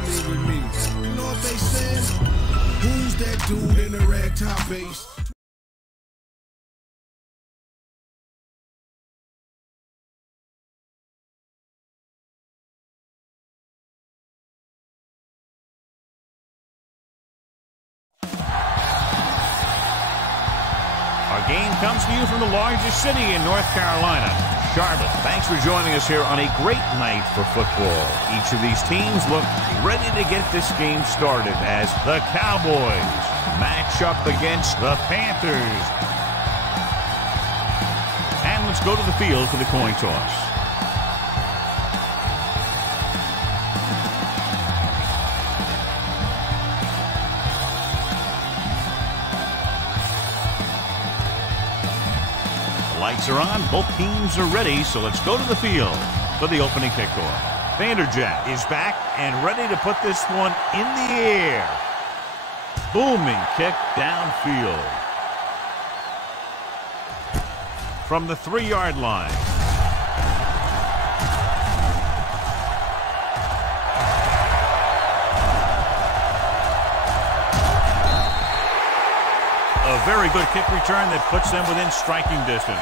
live with me. You know what they saying? Who's that dude in the red top base? Our game comes to you from the largest city in North Carolina, Charlotte. Thanks for joining us here on a great night for football. Each of these teams look ready to get this game started as the Cowboys match up against the Panthers. And let's go to the field for the coin toss. Lights are on, both teams are ready, so let's go to the field for the opening kickoff. Vanderjagt is back and ready to put this one in the air. Booming kick downfield. From the 3-yard line. A very good kick return that puts them within striking distance.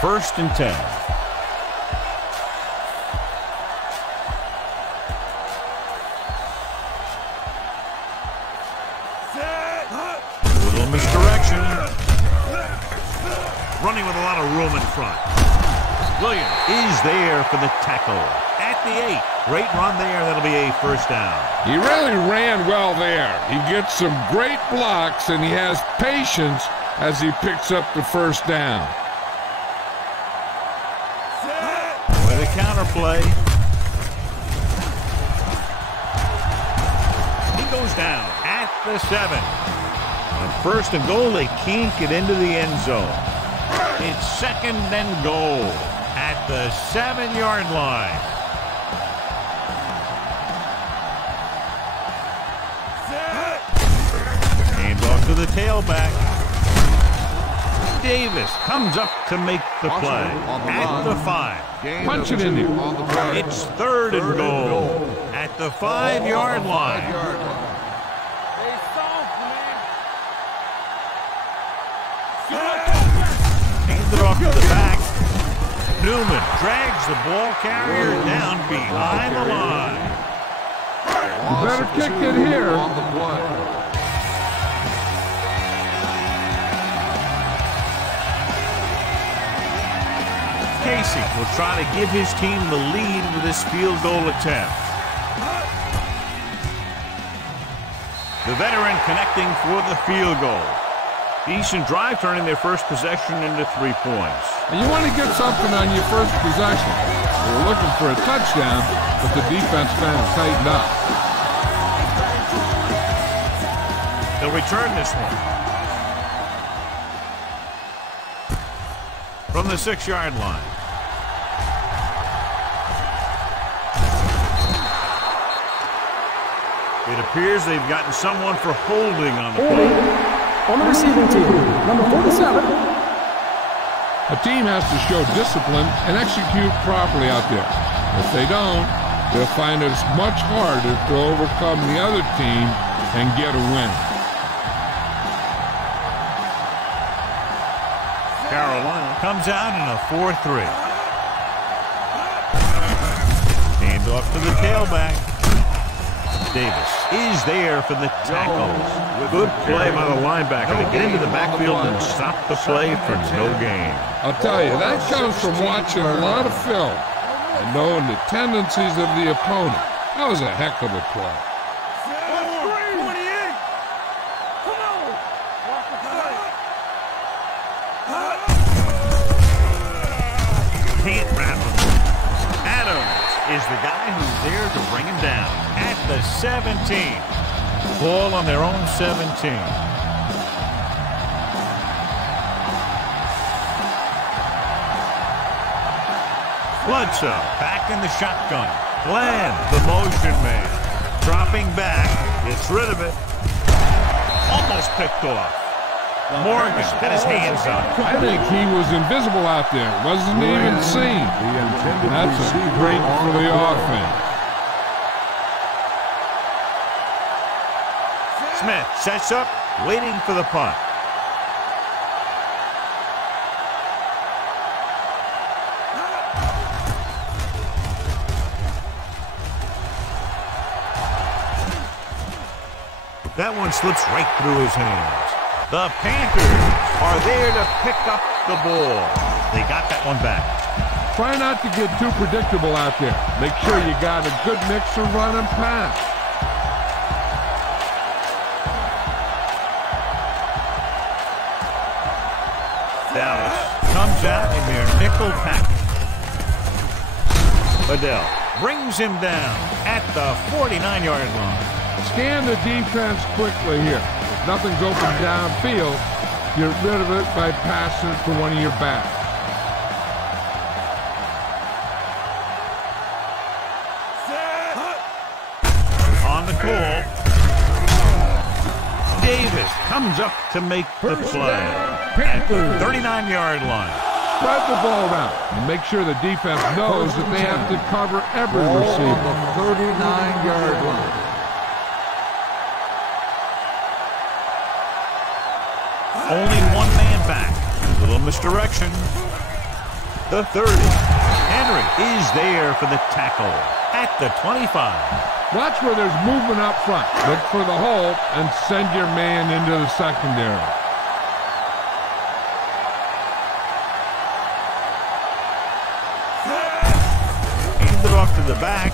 1st and 10. Little misdirection. Running with a lot of room in front. Williams is there for the tackle at the 8. Great run there. That'll be a 1st down. He really ran well there. He gets some great blocks, and he has patience as he picks up the 1st down. With a counter play. He goes down at the 7. On 1st and goal, they can't get into the end zone. It's 2nd and goal at the 7-yard line. Handoff to the tailback. Davis comes up to make the play at the 5. Punch it in there. It's 3rd and goal at the 5-yard line. Hands it off to the back. Newman drags the ball carrier down behind the line. You better kick it here. Casey will try to give his team the lead with this field goal attempt. The veteran connecting for the field goal. Decent drive, turning their first possession into 3 points. And you want to get something on your first possession. We're looking for a touchdown, but the defense kind of tightened up. They'll return this one. From the 6-yard line. It appears they've gotten someone for holding on the play. On the receiving team, number 47. A team has to show discipline and execute properly out there. If they don't, they'll find it's much harder to overcome the other team and get a win. Carolina comes out in a 4-3. Hand off to the tailback. Davis is there for the tackle. Good play by the linebacker to get into the backfield and stop the play for no gain. I'll tell you, that comes from watching a lot of film and knowing the tendencies of the opponent. That was a heck of a play. Can't wrap him. Adams is the guy who's there to bring him down at the 17. Ball on their own 17. Bledsoe back in the shotgun. Glenn, the motion man, dropping back, gets rid of it. Almost picked off. Morgan had his hands on it. I think he was invisible out there. Wasn't even seen. That's a great for the offense. Smith sets up, waiting for the punt. That one slips right through his hands. The Panthers are there to pick up the ball. They got that one back. Try not to get too predictable out there. Make sure you got a good mix of run and pass. Dallas comes out in their nickel package. Adele brings him down at the 49-yard line. Scan the defense quickly here. If nothing's open downfield, get rid of it by passing it to one of your backs. On the call, Davis comes up to make the play at the 39-yard line. Spread the ball around and make sure the defense knows that they have to cover every receiver. On the 39-yard line. Only one man back. Little misdirection. The 30. Henry is there for the tackle at the 25. Watch where there's movement up front. Look for the hole and send your man into the secondary. Hand it off to the back.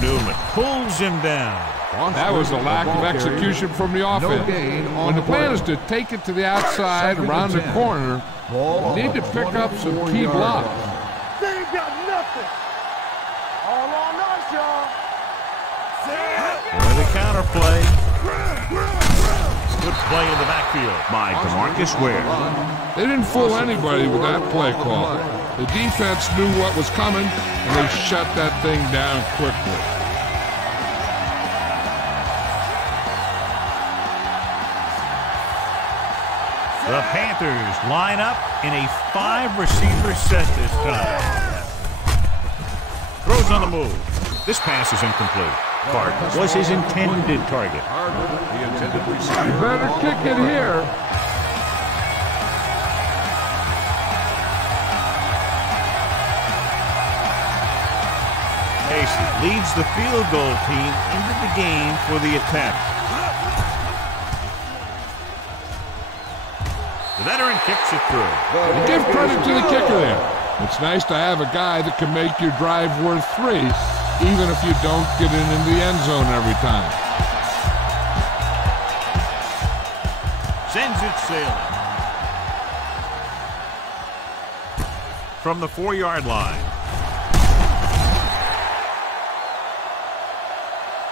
Newman pulls him down. That was a lack of execution from the offense. When the plan is to take it to the outside around the corner, you need to pick up some key blocks. They ain't got nothing. All on us, y'all. With a counter play. Good play in the backfield by DeMarcus Ware. They didn't fool anybody with that play call. The defense knew what was coming, and they shut that thing down quickly. The Panthers line up in a 5-receiver set this time. Throws on the move. This pass is incomplete. Clark was his intended target. You better kick it here. Casey leads the field goal team into the game for the attempt. The veteran kicks it through. You give credit to the kicker there. It's nice to have a guy that can make your drive worth 3, even if you don't get it in the end zone every time. Sends it sailing. From the 4-yard line.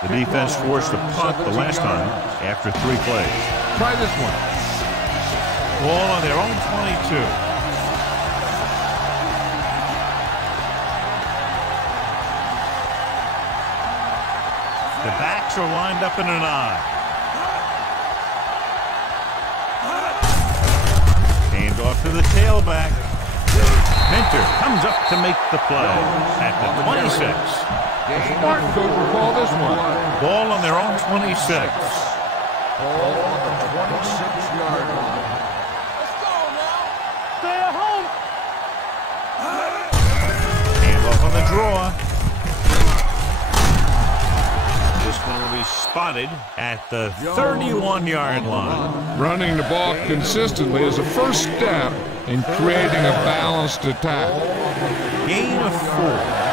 The defense forced a punt the last time after 3 plays. Try this one. Ball on their own 22. The backs are lined up in an I. Hand off to the tailback. Minter comes up to make the play at the 26. Smart coach will call this one. Ball on their own 26. Ball on the 26-yard line. On the draw. This one will be spotted at the 31-yard line. Running the ball consistently is a first step in creating a balanced attack. Gain of 4.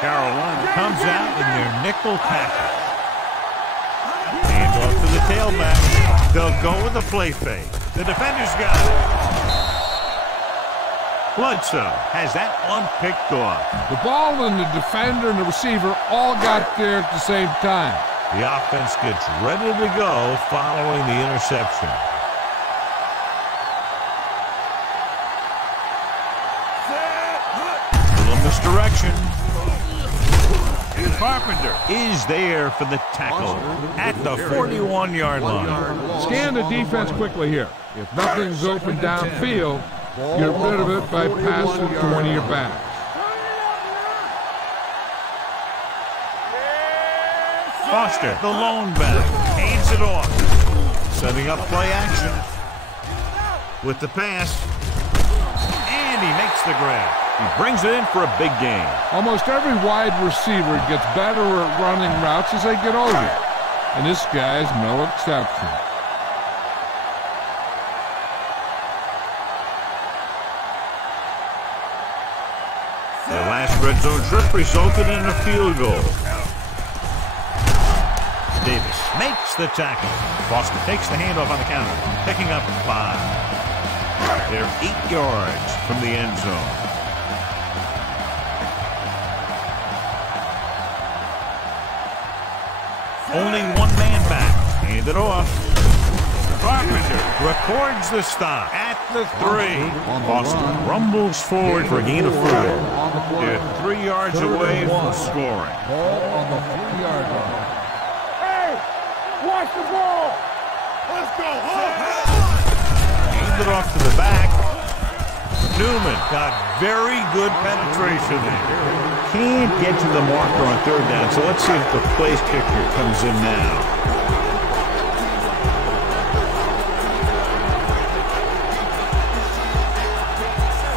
Carolina comes out in their nickel package. Hand off to the tailback. They'll go with the play fake. The defender's got it. Bledsoe has that one picked off. The ball and the defender and the receiver all got there at the same time. The offense gets ready to go following the interception. Little misdirection. Carpenter is there for the tackle at the 41-yard line. Scan the defense quickly here. If nothing's open downfield, get rid of it by passing to one of your backs. Foster, the lone back, hands it off. Setting up play action with the pass. And he makes the grab. He brings it in for a big gain. Almost every wide receiver gets better at running routes as they get older. And this guy's no exception. The last red zone trip resulted in a field goal. Davis makes the tackle. Foster takes the handoff on the counter, picking up 5. They're 8 yards from the end zone. Only one man back. Hand it off. Carpenter records the stop at the 3. Boston rumbles forward for a gain of 4. They're 3 yards away from scoring. Ball on the 3-yard line. Hey, watch the ball. Let's go. Hand it off to the back. Newman got very good penetration there. Can't get to the marker on 3rd down, so let's see if the place kicker comes in now.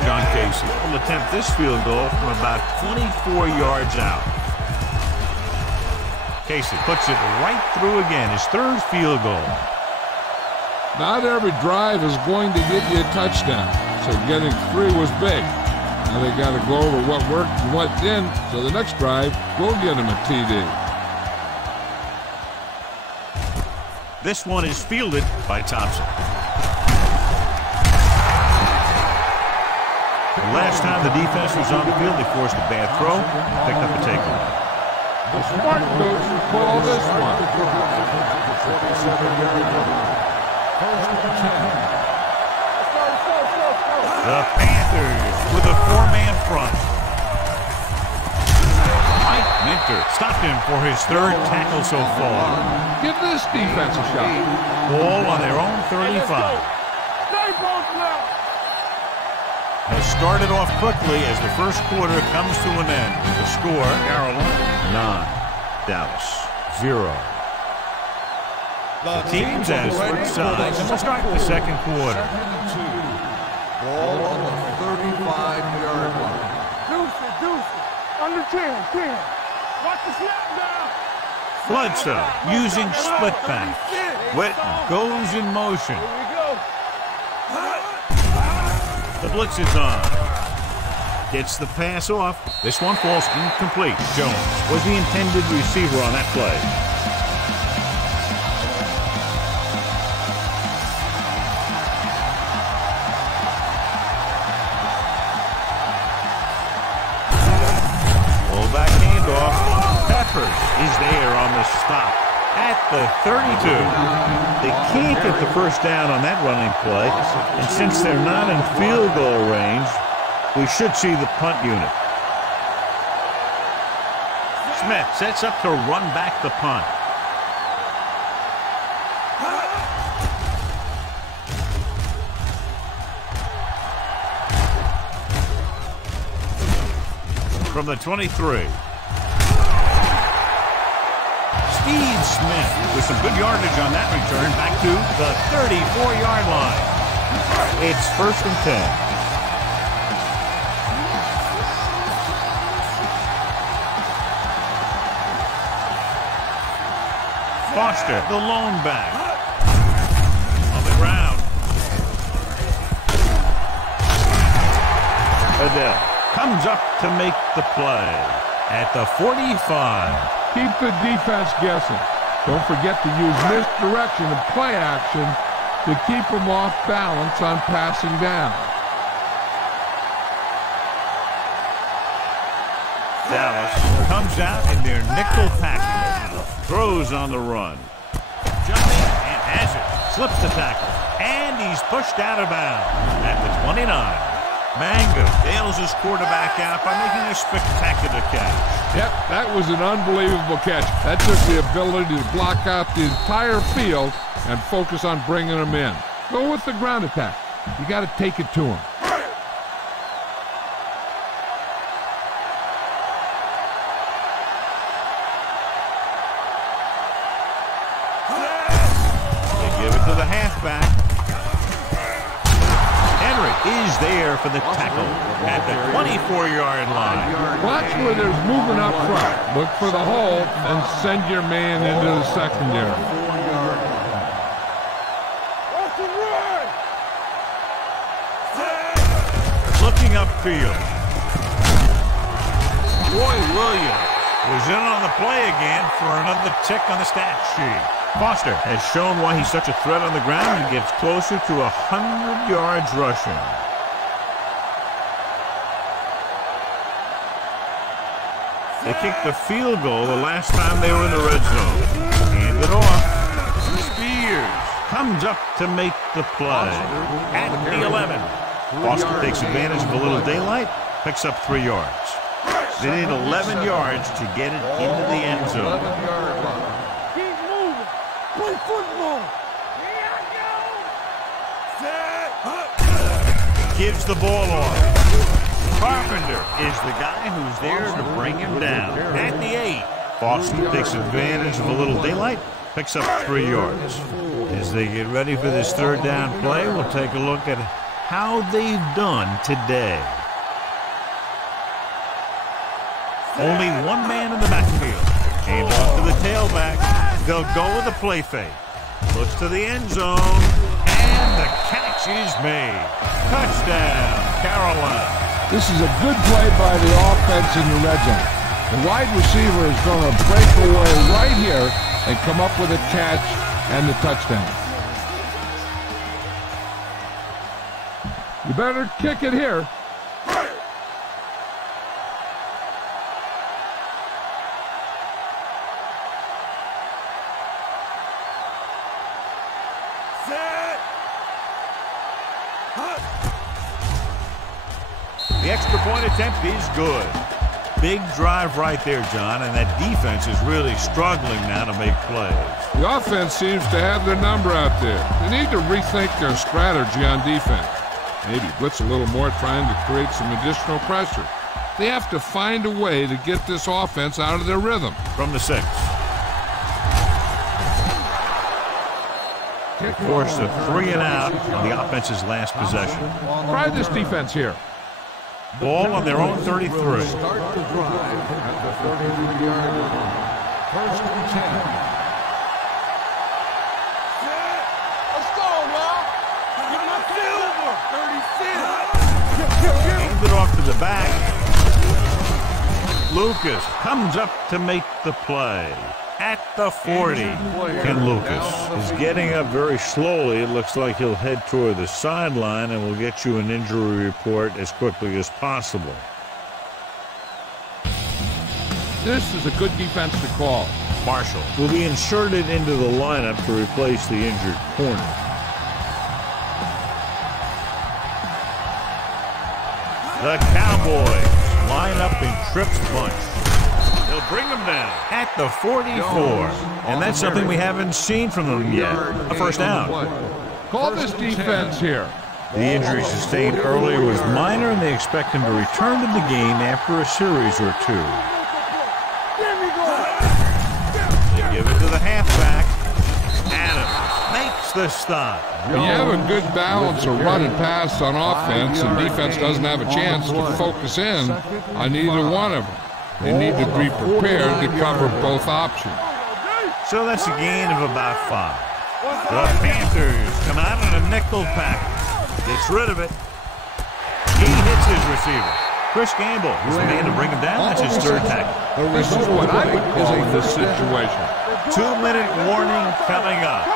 John Casey will attempt this field goal from about 24 yards out. Casey puts it right through again, his 3rd field goal. Not every drive is going to get you a touchdown, so getting 3 was big. Now they got to go over what worked and what didn't, so the next drive, we'll get them a TD. This one is fielded by Thompson. The last time the defense was on the field, they forced a bad throw, picked up a takeaway. The smart coach will call this one. The Panthers with a 4-man front. Mike Minter stopped him for his 3rd tackle so far. Give this defense a shot. Ball on their own 35. Has started off quickly as the first quarter comes to an end. The score, Carolina 9, Dallas 0. The teams as switch sides, and we'll start the second quarter. Ball on the 35-yard line. Deuce. Under 10. Watch the snap now. Bledsoe using split back. Witten goes in motion. Here we go. The blitz is on. Gets the pass off. This one falls incomplete. Jones was the intended receiver on that play. Is there on the stop at the 32. They can't get the first down on that running play, and since they're not in field goal range, we should see the punt unit. Smith sets up to run back the punt. From the 23. Steve Smith with some good yardage on that return back to the 34-yard line. It's 1st and 10. Foster, the lone back. On the ground. Adele comes up to make the play at the 45. Keep the defense guessing. Don't forget to use misdirection and play action to keep them off balance on passing down. Dallas comes out in their nickel package. Throws on the run. Jumping and has it. Slips the tackle. And he's pushed out of bounds at the 29. Manga bails his quarterback out by making a spectacular catch. Yep, that was an unbelievable catch. That took the ability to block out the entire field and focus on bringing them in. Go with the ground attack. You got to take it to them. is there for the tackle at the 24-yard line. Watch where there's movement up front. Look for the hole and send your man into the secondary. Looking upfield. Roy Williams was in on the play again for another tick on the stat sheet. Foster has shown why he's such a threat on the ground and gets closer to 100 yards rushing. They kicked the field goal the last time they were in the red zone. Hand it off. Spears comes up to make the play at the 11. Foster takes advantage of a little daylight, picks up 3 yards. They need 11 yards to get it into the end zone. Keep moving. Play football. Gives the ball off. Carpenter is the guy who's there to bring him down. At the 8, Foster takes advantage of a little daylight, picks up 3 yards. As they get ready for this third down play, we'll take a look at how they've done today. Only one man in the backfield. Hand off to the tailback. They'll go with a play fake. Looks to the end zone, and the catch is made. Touchdown, Carolina. This is a good play by the offense in the red zone. The wide receiver is going to break away right here and come up with a catch and the touchdown. You better kick it here. The extra point attempt is good. Big drive right there, John, and that defense is really struggling now to make plays. The offense seems to have their number out there. They need to rethink their strategy on defense. Maybe blitz a little more, trying to create some additional pressure. They have to find a way to get this offense out of their rhythm. From the 6. Force a 3 and out on the offense's last possession. Try this defense here. Ball on their own 33. Start the drive at the 33-yard line. First and 10. Let's go, y'all. Get my silver. 36. Hand it off to the back. Lucas comes up to make the play at the 40. Ken Lucas is getting up very slowly. It looks like he'll head toward the sideline, and we'll get you an injury report as quickly as possible. This is a good defense to call. Marshall will be inserted into the lineup to replace the injured corner. The Cowboys line up in trips bunch. They'll bring them down at the 44. And that's something we haven't seen from them yet. A first down. Call this defense here. The injury sustained earlier was minor, and they expect him to return to the game after a series or 2. They give it to the halfback. Adams makes the stop. When you have a good balance of run and pass on offense, and defense doesn't have a chance to focus in on either one of them. They need to be prepared to cover both options. So that's a gain of about 5. The Panthers come out in a nickel package. Gets rid of it. He hits his receiver. Chris Gamble is the man to bring him down. That's his third tackle. This is what I would call in this situation. 2-minute warning coming up.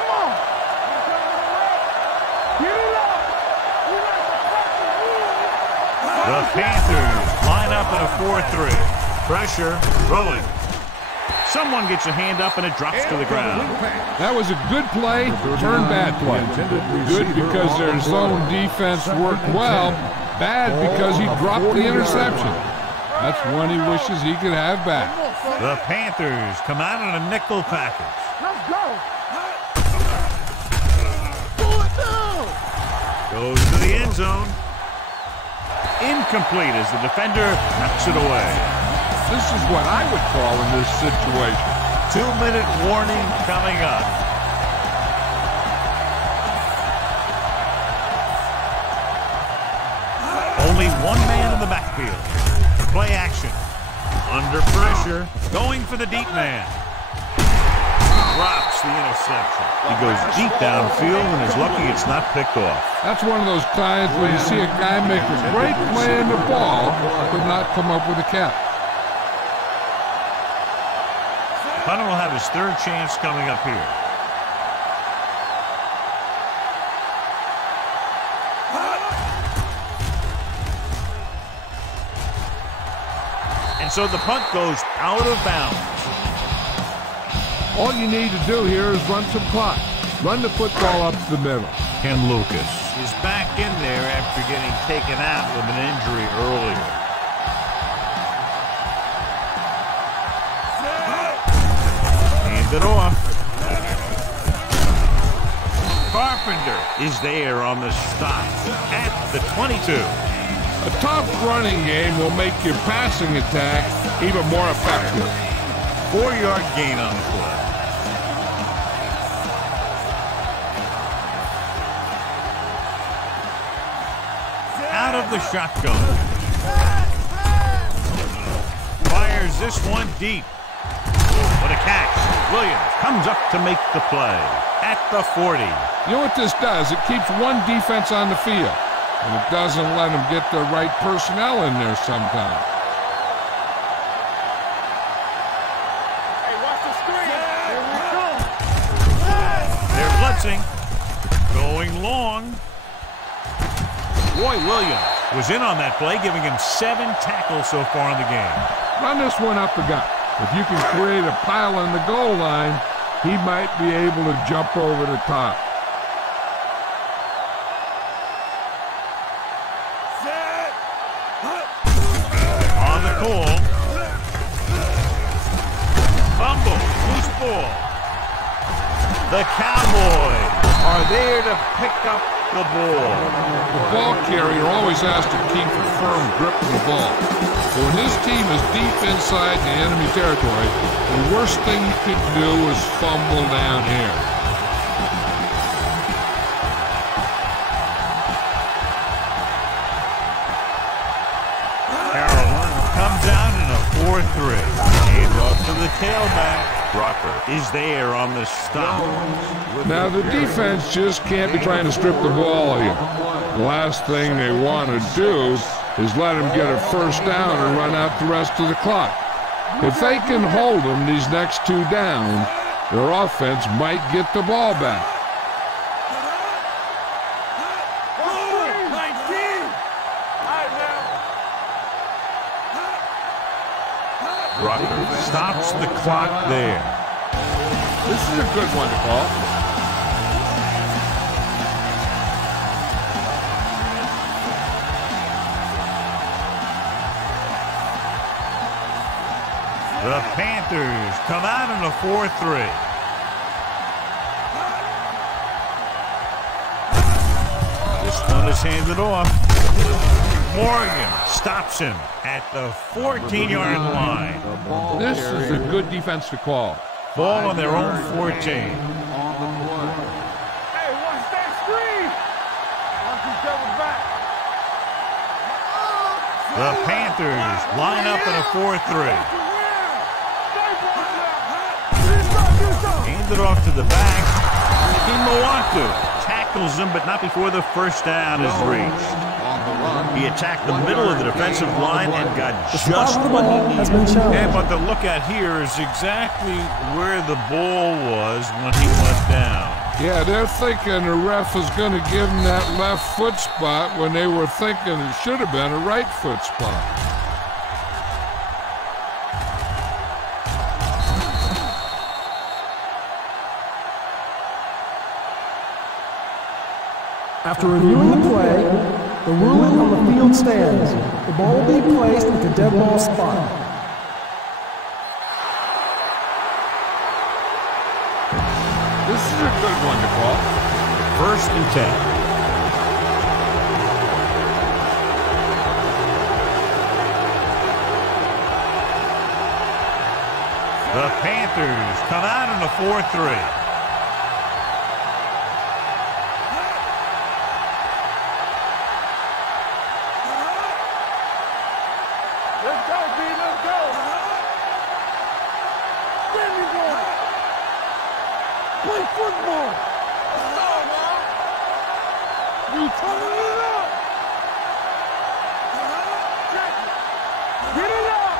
The Panthers line up in a 4-3. Pressure, throwing. Someone gets a hand up and it drops to the ground. That was a good play, turned bad play. Good because their zone defense worked well, bad because he dropped the interception. That's one he wishes he could have back. The Panthers come out in a nickel package. Let's go. Goes to the end zone. Incomplete as the defender knocks it away. This is what I would call in this situation. 2-minute warning coming up. One man in the backfield. Play action. Under pressure. Going for the deep man. Drops the interception. He goes deep downfield and is lucky it's not picked off. That's one of those times when you see a guy make a great play in the ball, but not come up with a catch. Hunter will have his third chance coming up here. And so the punt goes out of bounds. All you need to do here is run some clock. Run the football up the middle. Ken Lucas is back in there after getting taken out with an injury earlier. Hand it off. Carpenter is there on the stop at the 22. A tough running game will make your passing attack even more effective. 4-yard gain on the play. Out of the shotgun. Fires this one deep. What a catch. Williams comes up to make the play at the 40. You know what this does? It keeps one defense on the field, and it doesn't let them get the right personnel in there sometimes. Hey, watch the screen. Here we come. They're blitzing. Going long. Roy Williams was in on that play, giving him 7 tackles so far in the game. Run this one up the gut. If you can create a pile on the goal line, he might be able to jump over the top. On the call. Fumble. Loose ball. The Cowboys are there to pick up the ball. The ball carrier always has to keep a firm grip of the ball. So when his team is deep inside the enemy territory, the worst thing you could do is fumble down here. Carolina comes down in a 4-3. Hand off to the tailback. Rucker is there on the stop. Now the defense just can't be trying to strip the ball of you. The last thing they want to do is let him get a first down and run out the rest of the clock. If they can hold them these next 2 downs, their offense might get the ball back. Rucker stops the clock there. This is a good one to call. The Panthers come out in a 4-3. This one is handed off. Morgan stops him at the 14-yard line. This is a good defense to call. Ball on their own 14. Hey, watch that screen. Watch each other back. The Panthers line up in a 4-3. Hand it off to the back. Imawatu tackles him, but not before the first down is reached. He attacked the middle of the defensive line and got just what he needed. And but the look at here is exactly where the ball was when he went down. Yeah, they're thinking the ref is going to give him that left foot spot when they were thinking it should have been a right foot spot. After reviewing the play, the ruling on the field stands. The ball will be placed at the dead ball spot. This is a good one to call. 1st and 10. The Panthers come out in a 4-3. on. You turn it up. Get it up.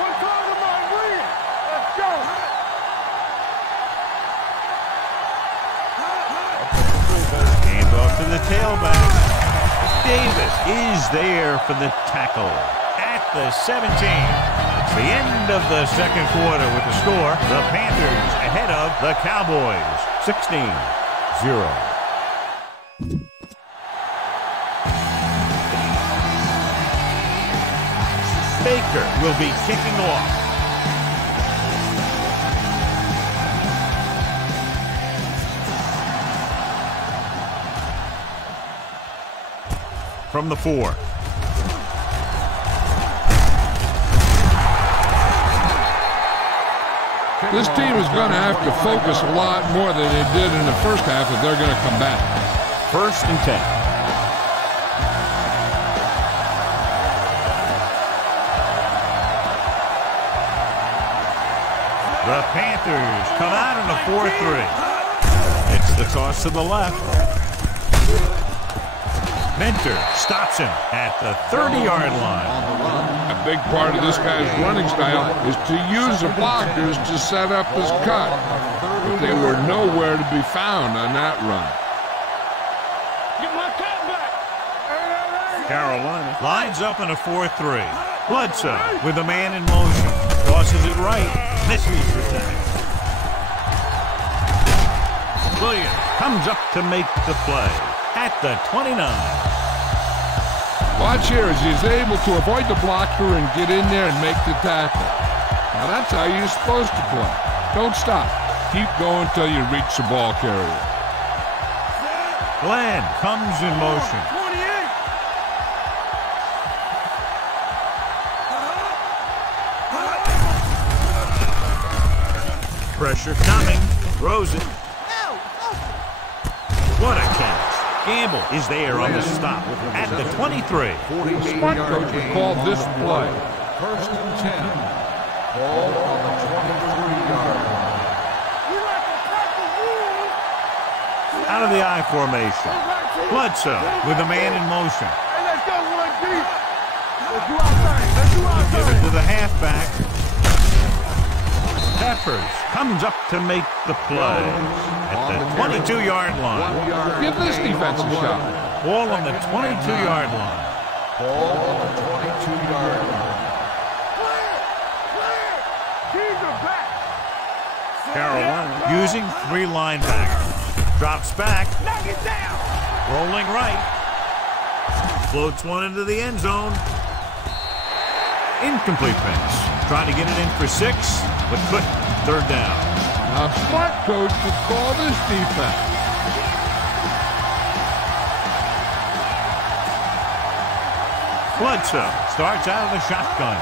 One time to my win. Let's go. Hand off to the tailback. Davis is there for the tackle at the 17. It's the end of the second quarter with the score. The Panthers ahead of the Cowboys, 16-0. Baker will be kicking off. From the 4. This team is going to have to focus a lot more than they did in the first half if they're going to come back. 1st and 10. The Panthers come out in a 4-3. It's the toss to the left. Mentor stops him at the 30-yard line. A big part of this guy's running style is to use the blockers to set up his cut. But they were nowhere to be found on that run. Get my cat back. Carolina lines up in a 4-3. Bledsoe with a man in motion. Tosses it right. Misses the tackle. Williams comes up to make the play at the 29. Watch here as he's able to avoid the blocker and get in there and make the tackle. Now that's how you're supposed to play. Don't stop. Keep going until you reach the ball carrier. Glenn comes in motion. 28. Pressure coming. Throws it. What a catch. Gamble is there on the stop at the 23. Smart coach would call this play. 1st and 10. Ball on the 23-yard line. Out of the I formation. Bledsoe with a man in motion. Hey, let's go, 1D. Let's do our thing. Let's do our Give it thing. to the halfback. Peppers comes up to make the play at the 22-yard line. Give this defense a shot. Ball on the 22-yard line. Ball on the 22-yard line. Clear. Keys are back. Carolina using 3 linebackers. Drops back. Knock it down. Rolling right. Floats one into the end zone. Incomplete pass. Trying to get it in for 6, but couldn't. 3rd down. Now, smart coach would call this defense. Bledsoe starts out of the shotgun.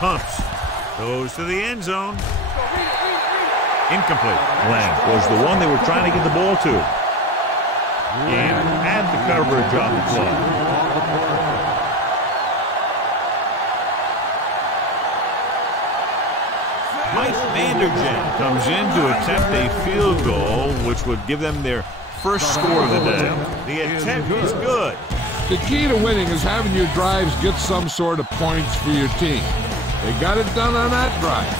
Pumps. Goes to the end zone. Incomplete. Glenn was the one they were trying to get the ball to. And had the coverage on the play. Mike Vanderjagt comes in to attempt a field goal, which would give them their first score of the day. The attempt is good. The key to winning is having your drives get some sort of points for your team. They got it done on that drive.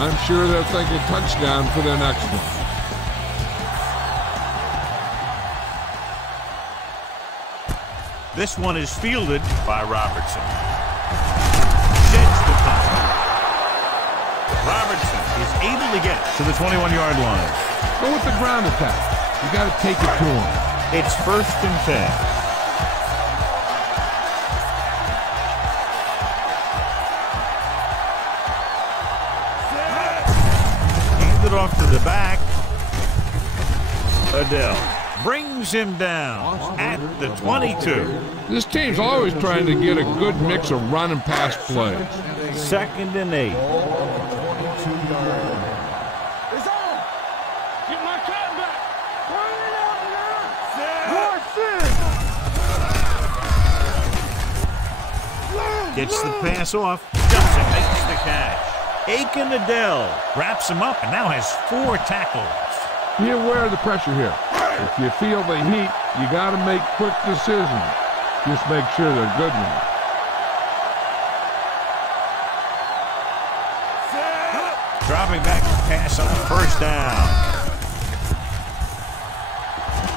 I'm sure they'll think a touchdown for their next one. This one is fielded by Robertson. Sheds the punt. Robertson is able to get to the 21-yard line. Go with the ground attack. You got to take it to him. It's 1st and 10. Handed off to the back. Adele brings him down at the 22. This team's always trying to get a good mix of run and pass plays. 2nd and 8. It's on. Get my cat back. Turn it up now. Gets the pass off. Johnson makes the catch. Aiken Adele wraps him up and now has 4 tackles. Be aware of the pressure here. If you feel the heat, you got to make quick decisions. Just make sure they're good ones. Dropping back to pass on first down.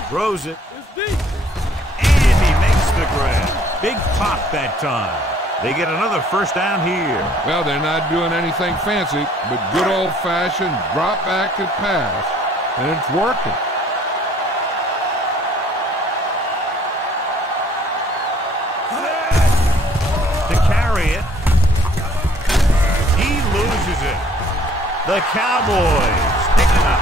Throws it. And he makes the grab. Big pop that time. They get another first down here. Well, they're not doing anything fancy, but good old-fashioned drop back and pass, and it's working. To carry it. He loses it. The Cowboys pick it up.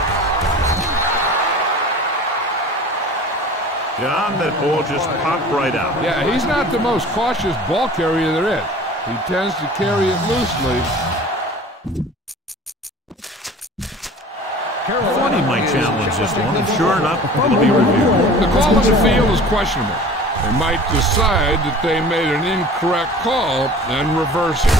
John, that ball just popped right out. Yeah, he's not the most cautious ball carrier there is. He tends to carry it loosely. 20 might challenge this one, and sure enough, it'll be reviewed. The call on the field is questionable. They might decide that they made an incorrect call and reverse it.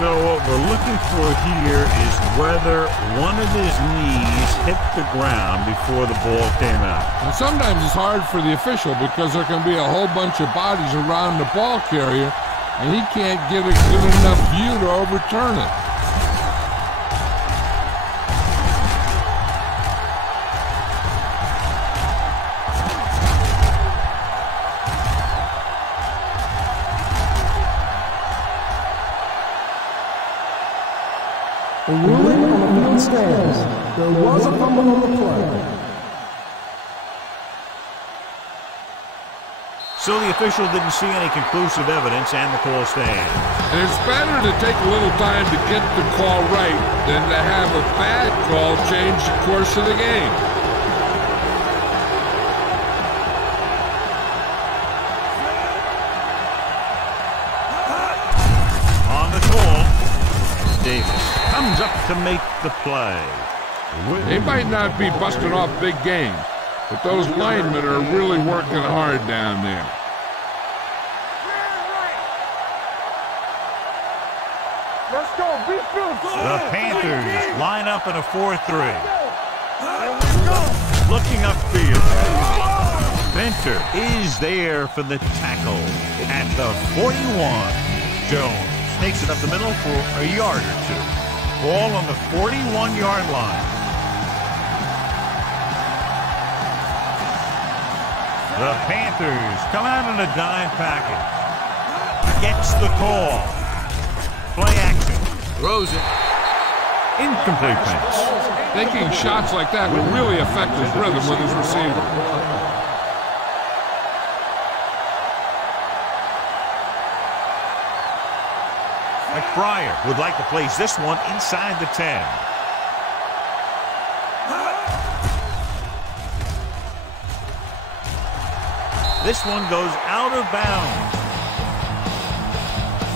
So what we're looking for here is whether one of his knees hit the ground before the ball came out. And sometimes it's hard for the official because there can be a whole bunch of bodies around the ball carrier, and he can't get a good enough view to overturn it. The ruling on the field stands. There was a fumble on the play. So the official didn't see any conclusive evidence, and the call stands. And it's better to take a little time to get the call right than to have a bad call change the course of the game. On the call, Davis comes up to make the play. They might not be busting off big games, but those linemen are really working hard down there. Let's go. Be fearful. The Panthers line up in a 4-3. Looking upfield. Venter is there for the tackle at the 41. Jones takes it up the middle for a yard or two. Ball on the 41-yard line. The Panthers come out in a dime package. Gets the call. Play action. Throws it. Incomplete pass. Taking shots like that will really affect his rhythm with his receiver. McBride would like to place this one inside the 10. This one goes out of bounds.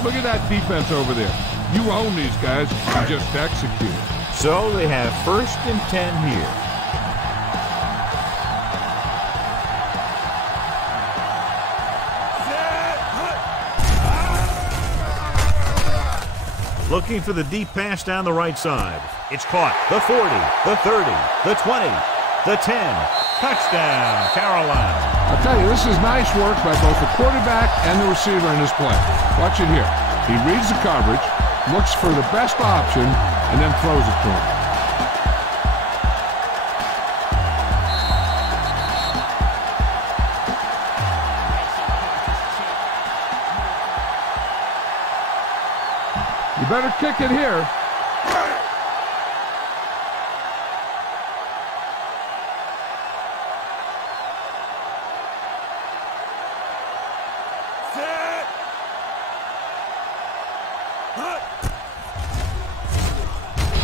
Look at that defense over there. You own these guys, you just execute. So they have 1st and 10 here. Looking for the deep pass down the right side. It's caught. The 40, the 30, the 20, the 10. Touchdown, Carolina. I'll tell you, this is nice work by both the quarterback and the receiver in this play. Watch it here. He reads the coverage, looks for the best option, and then throws it to him. You better kick it here.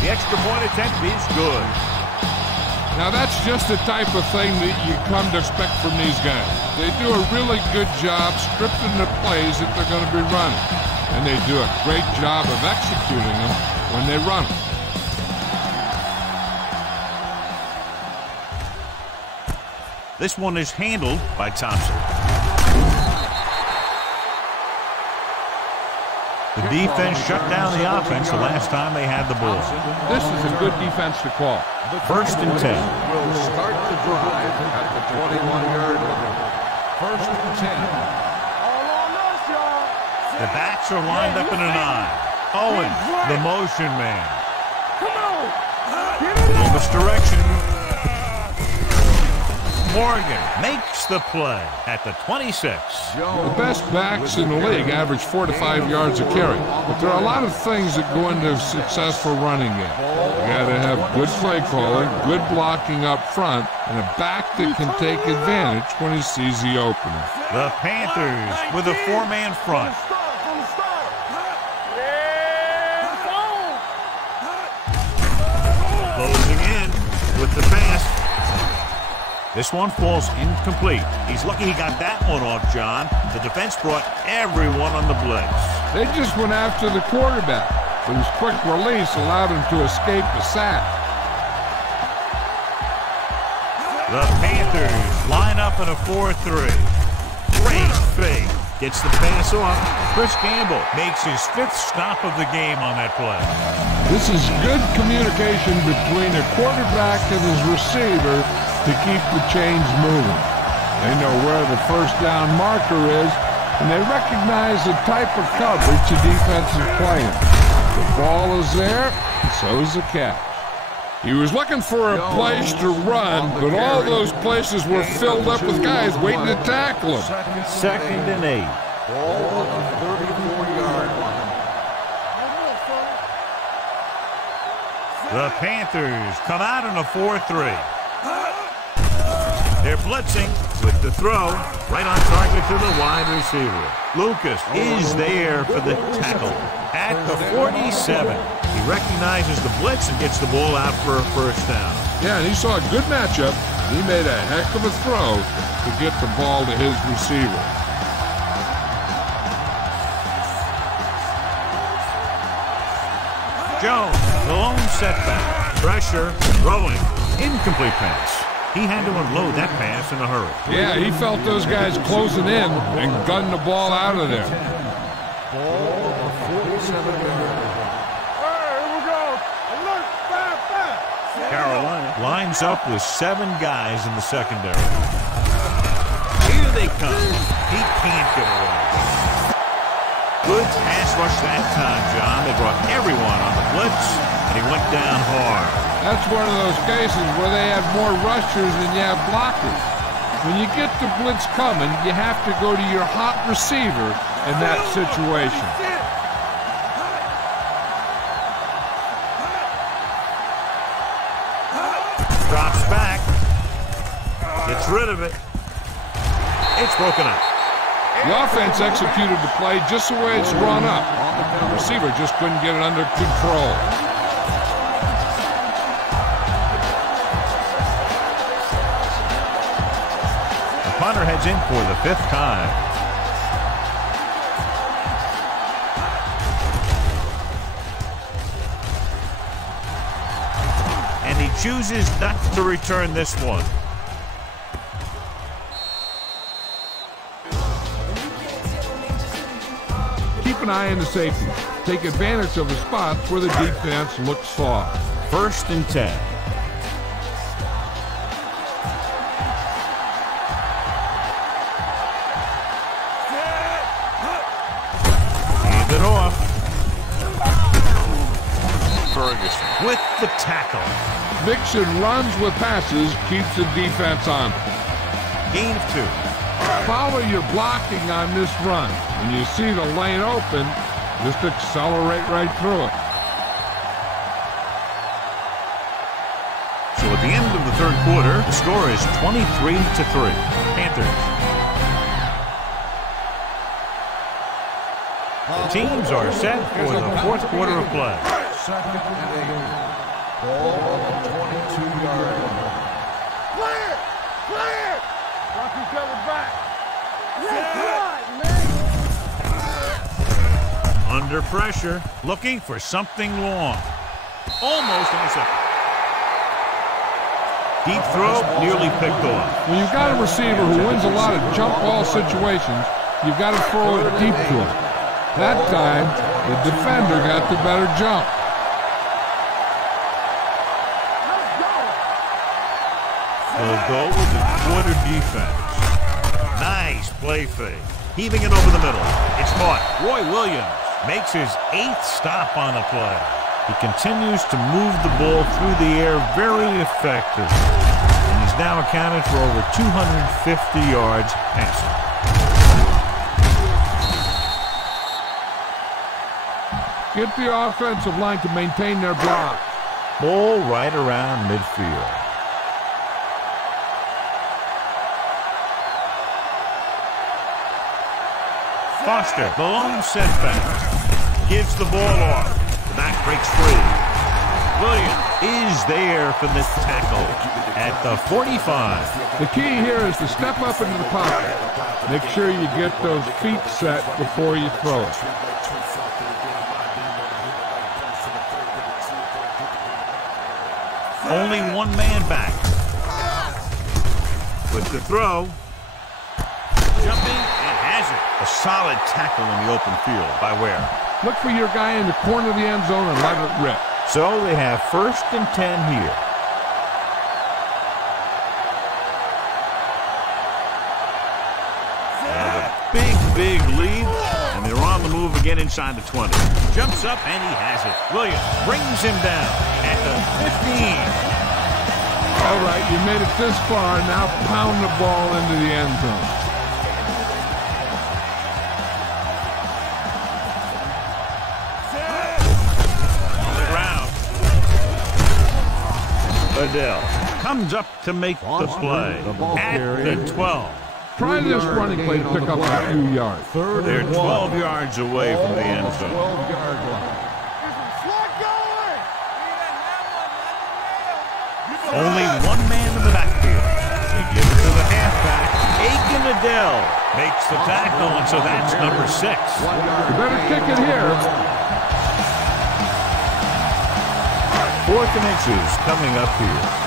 The extra point attempt is good. Now that's just the type of thing that you come to expect from these guys. They do a really good job scripting the plays that they're going to be running. And they do a great job of executing them when they run them. This one is handled by Thompson. The defense shut down the offense the last time they had the ball. This is a good defense to call. First and 10. Will start the drive at the 21-yard line. First and 10. All on us, y'all. The backs are lined up in a 9. Owen, the motion man. Come on. Get it up. Misdirection. Morgan makes the play at the 26. The best backs in the league average 4 to 5 yards a carry. But there are a lot of things that go into a successful running game. You got to have good play calling, good blocking up front, and a back that can take advantage when he sees the opening. The Panthers with a 4-man front. From the start. Yeah, Closing in with the pass. This one falls incomplete. He's lucky he got that one off, John. The defense brought everyone on the blitz. They just went after the quarterback, but his quick release allowed him to escape the sack. The Panthers line up in a 4-3. Great fake. Gets the pass off. Chris Campbell makes his 5th stop of the game on that play. This is good communication between a quarterback and his receiver to keep the chains moving. They know where the first down marker is, and they recognize the type of coverage the defense is playing. The ball is there, and so is the catch. He was looking for a place to run, but all those places were filled up with guys waiting to tackle him. Second and 8. Ball on the 34-yard line. The Panthers come out in a 4-3. They're blitzing with the throw right on target to the wide receiver. Lucas is there for the tackle at the 47. He recognizes the blitz and gets the ball out for a first down. Yeah, and he saw a good matchup. He made a heck of a throw to get the ball to his receiver. Jones, the lone setback. Pressure, throwing, incomplete pass. He had to unload that pass in a hurry. Yeah, he felt those guys closing in and gunned the ball out of there. Ball on the 47-yard line. Here we go. Alert, 5-5. Carolina lines up with 7 guys in the secondary. Here they come. He can't get away. Good pass rush that time, John. They brought everyone on the blitz, and he went down hard. That's one of those cases where they have more rushers than you have blockers. When you get the blitz coming, you have to go to your hot receiver in that situation. Drops back. Gets rid of it. It's broken up. The offense executed the play just the way it's drawn up. The receiver just couldn't get it under control. Punter heads in for the 5th time. And he chooses not to return this one. Keep an eye on the safety. Take advantage of the spots where the defense looks soft. First and 10. With the tackle. Mixon runs with passes, keeps the defense on. Gain of 2. Follow your blocking on this run. When you see the lane open, just accelerate right through it. So at the end of the 3rd quarter, the score is 23-3. Panthers. The teams are set for the 4th quarter of play. Second and 8. Ball on the 22-yard line. Clear! Clear! Watch each other back. Under pressure, looking for something long. Almost intercepted. Deep throw, nearly picked off. When you've got a receiver who wins a lot of jump ball situations, you've got to throw it deep to him. That time, the defender got the better jump. They'll go with the quarter defense. Nice play fake. Heaving it over the middle. It's caught. Roy Williams makes his 8th stop on the play. He continues to move the ball through the air very effectively. And he's now accounted for over 250 yards passing. Get the offensive line to maintain their block. Ball right around midfield. Foster, the lone setback, gives the ball off. The back breaks free. Williams is there for the tackle at the 45. The key here is to step up into the pocket. Make sure you get those feet set before you throw it. Only one man back. With the throw. Jumping and has it. A solid tackle in the open field by Ware. Look for your guy in the corner of the end zone and let it rip. So they have 1st and 10 here. Big lead, and they're on the move again inside the 20. Jumps up, and he has it. Williams brings him down at the 15. All right, you made it this far. Now pound the ball into the end zone. On the ground. Adele comes up to make the play at the 12. Try this running play to pick up a few yards. They're 12 yards away from the end zone. 12-yard line. Only one man in the backfield. They give it to the halfback. Aiken Adele makes the tackle, and so that's number 6. You better kick it here. 4th and inches coming up here.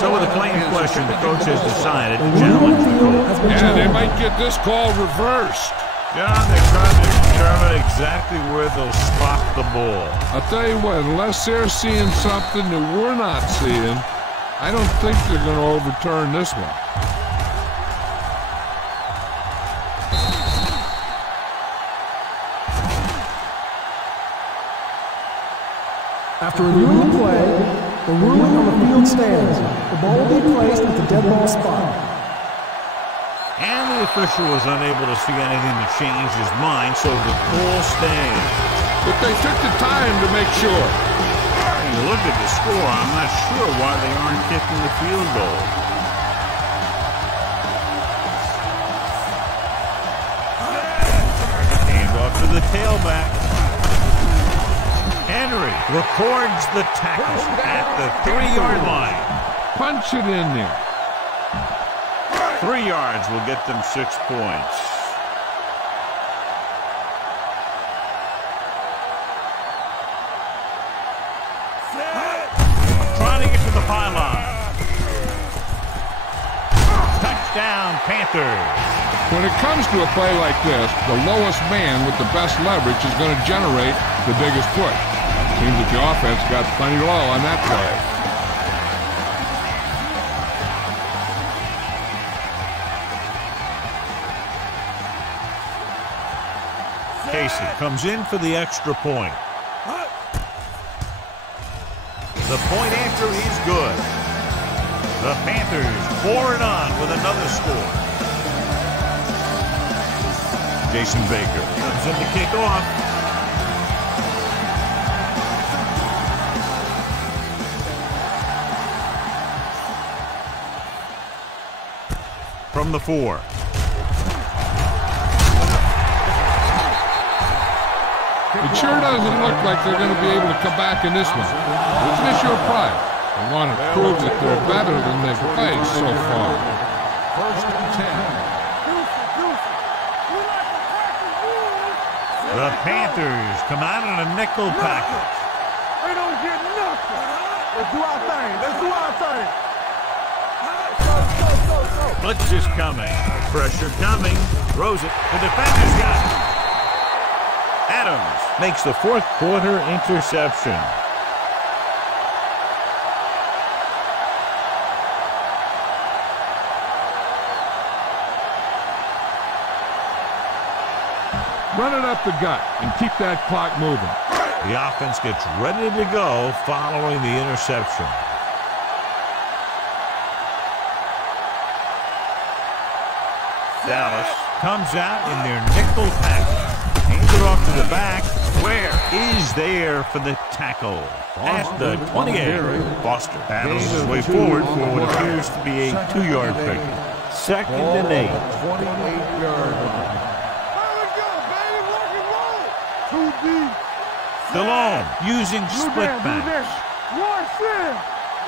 So with a plain question, the coach has decided to challenge the call. Yeah, they might get this call reversed. John, they're trying to determine exactly where they'll spot the ball. I'll tell you what, unless they're seeing something that we're not seeing, I don't think they're going to overturn this one. After reviewing the play, the ruling on the field stands. The ball will be placed at the dead ball spot. And the official was unable to see anything to change his mind, so the call stands. But they took the time to make sure. When you look at the score, I'm not sure why they aren't kicking the field goal. Hand off to the tailback. Henry records the tackle at the 3-yard line. Punch it in there. 3 yards will get them 6 points. Trying to get to the pylon. Touchdown, Panthers. When it comes to a play like this, the lowest man with the best leverage is going to generate the biggest push. Seems that the offense got plenty low on that play. Casey comes in for the extra point. The point after is good. The Panthers 4-on with another score. Jason Baker comes in to kick off. From the 4. It sure doesn't look like they're going to be able to come back in this one. It's an issue of pride. They want to prove that they're better than they've played so far. 1st and 10. The Panthers come out in a nickel package. They don't get nothing. Let's do our thing. Let's do our thing. Go, go, go, go. Blitz is coming. Pressure coming. Throws it. The defender's got it. Adams makes the fourth quarter interception. Run it up the gut and keep that clock moving. The offense gets ready to go following the interception. Dallas comes out in their nickel package. Hands it off to the back. Where is there for the tackle? At the 28. Foster battles his way forward for what appears to be a 2-yard pickup. 2nd and 8. 28-yard line. DeLone using split back. Watch him.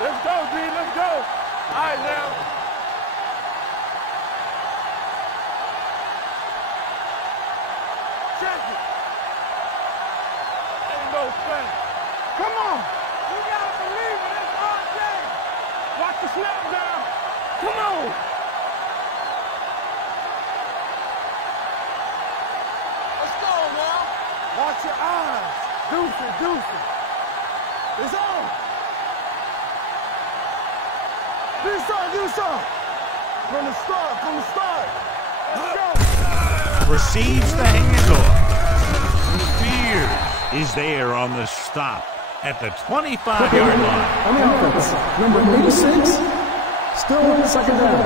Let's go, D. Let's go. All right, now. Check it. Ain't no thing. Come on. You got to believe it. It's our game. Watch the snap down. Come on. Let's go now. Watch your eyes. Deuce it, deuce it. It's on. You saw. From the start. Let's go. Receives the handoff. Spears is there on the stop at the 25-yard line. On the offense, number 86, still second down.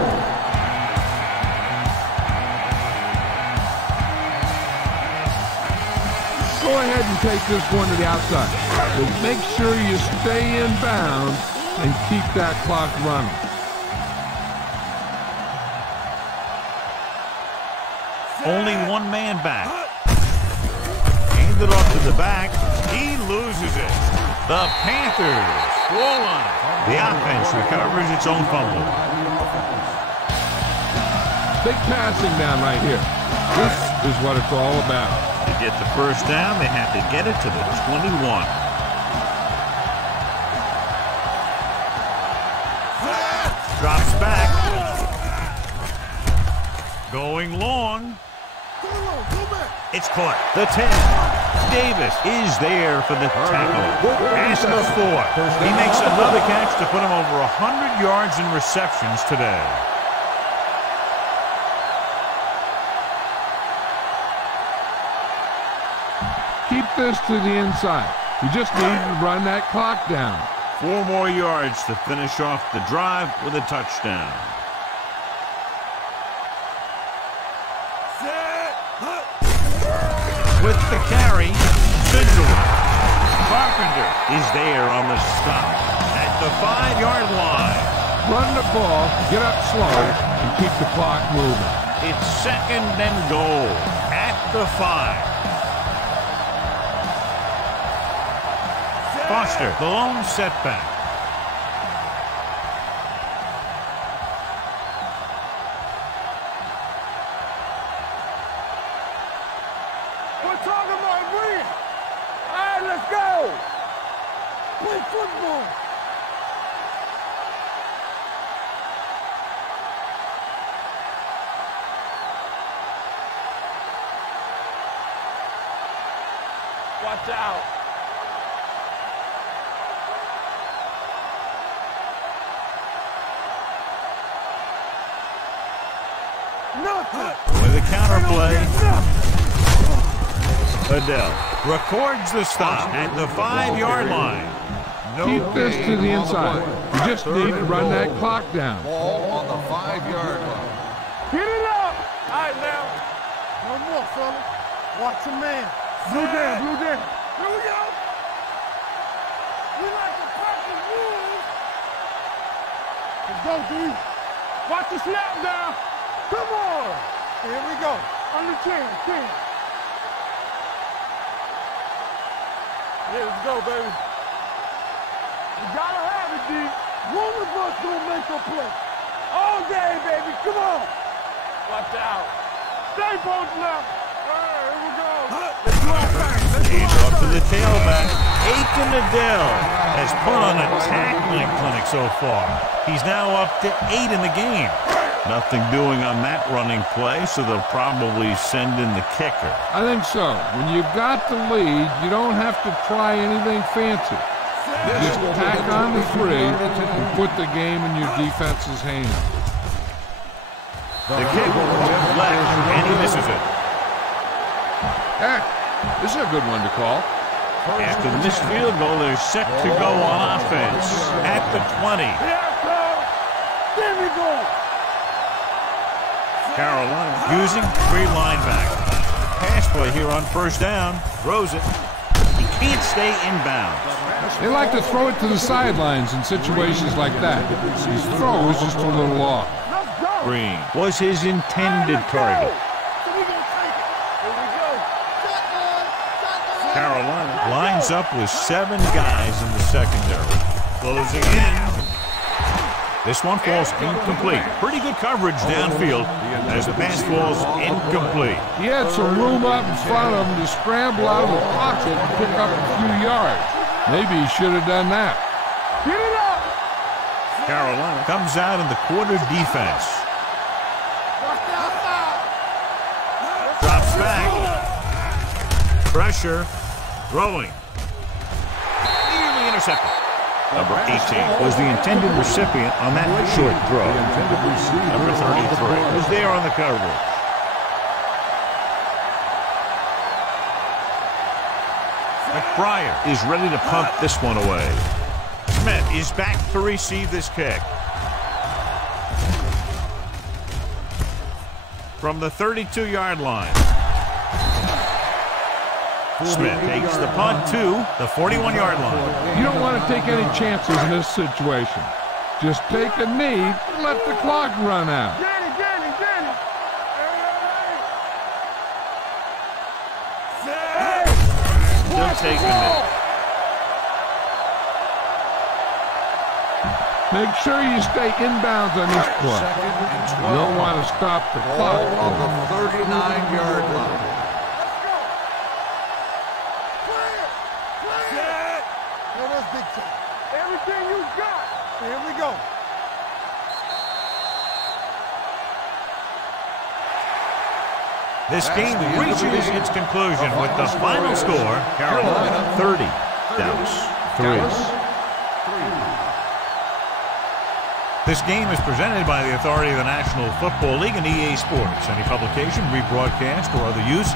Go ahead and take this one to the outside. But make sure you stay in bounds and keep that clock running. Only one man back. Hands it off to the back. He loses it. The Panthers swollen. The offense recovers its own fumble. Big passing down right here. This is what it's all about. To get the first down, they have to get it to the 21. Drops back. Going long. It's caught. The 10. Davis is there for the tackle. Pass the 4. He makes another catch to put him over 100 yards in receptions today. Keep this to the inside. You just need to run that clock down. 4 more yards to finish off the drive with a touchdown. With the carry, Sigil. Carpenter is there on the stop at the 5-yard line. Run the ball, get up slow, and keep the clock moving. It's 2nd and goal at the 5. Foster, the lone setback. We're talking about win. All right, let's go. Play football. Watch out. With a counterplay, Adele records the stop at the 5-yard line. Keep this to the inside. You just need to run that clock down. Ball on the 5-yard line. Get it up. All right, now. No more, fella. Watch your man. Blue down. Here we go. We like the perfect rules. Let's go, D. Watch the snap down. Come on. Here we go. Under 10. Yeah, let's go, baby. You gotta have it, D. One of us gonna make a play. All day, baby. Come on. Watch out. Stay both left. All right, here we go. Let's do our thing. He's up to the tailback. Aiken Adele has put on a tackling clinic so far. He's now up to 8 in the game. Nothing doing on that running play, so they'll probably send in the kicker. I think so. When you've got the lead, you don't have to try anything fancy. Just tack on the 3 and put the game in your defense's hands. The kick left, and he misses it. This is a good one to call. After the missed field goal, they're set to go on offense at the 20. There we go. Carolina using 3 linebackers. Pass play here on first down. Throws it. He can't stay inbounds. They like to throw it to the sidelines in situations like that. His throw is just a little off. Green was his intended target. Carolina lines up with 7 guys in the secondary. Closing in. This one falls incomplete. Pretty good coverage downfield as the pass falls incomplete. He had some room up in front of him to scramble out of the pocket and pick up a few yards. Maybe he should have done that. Get it up. Carolina comes out in the quarter defense. Drops back. Pressure. Throwing. Nearly intercepted. Number 18 was the intended recipient on that short throw. Number 33 was there on the coverage. McBride is ready to punt this one away. Smith is back to receive this kick. From the 32-yard line. Smith takes the punt to the 41-yard line. You don't want to take any chances in this situation. Just take a knee and let the clock run out. Get it. Still taking it. Make sure you stay inbounds on this play. You don't want to stop the clock. On the 39-yard line. Everything you got. Here we go. This game reaches its conclusion with the final score, Carolina 30, Dallas 3. This game is presented by the authority of the National Football League and EA Sports. Any publication, rebroadcast, or other use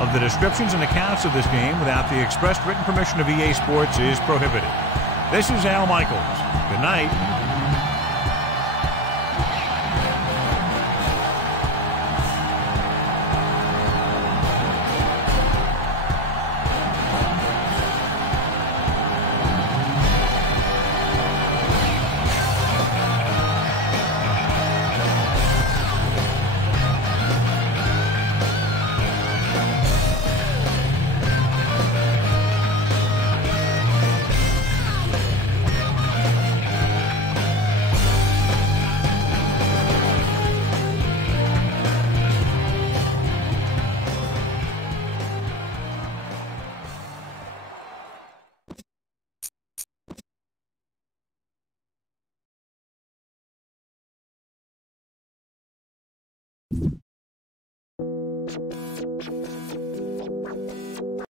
of the descriptions and accounts of this game without the expressed written permission of EA Sports is prohibited. This is Al Michaels. Good night.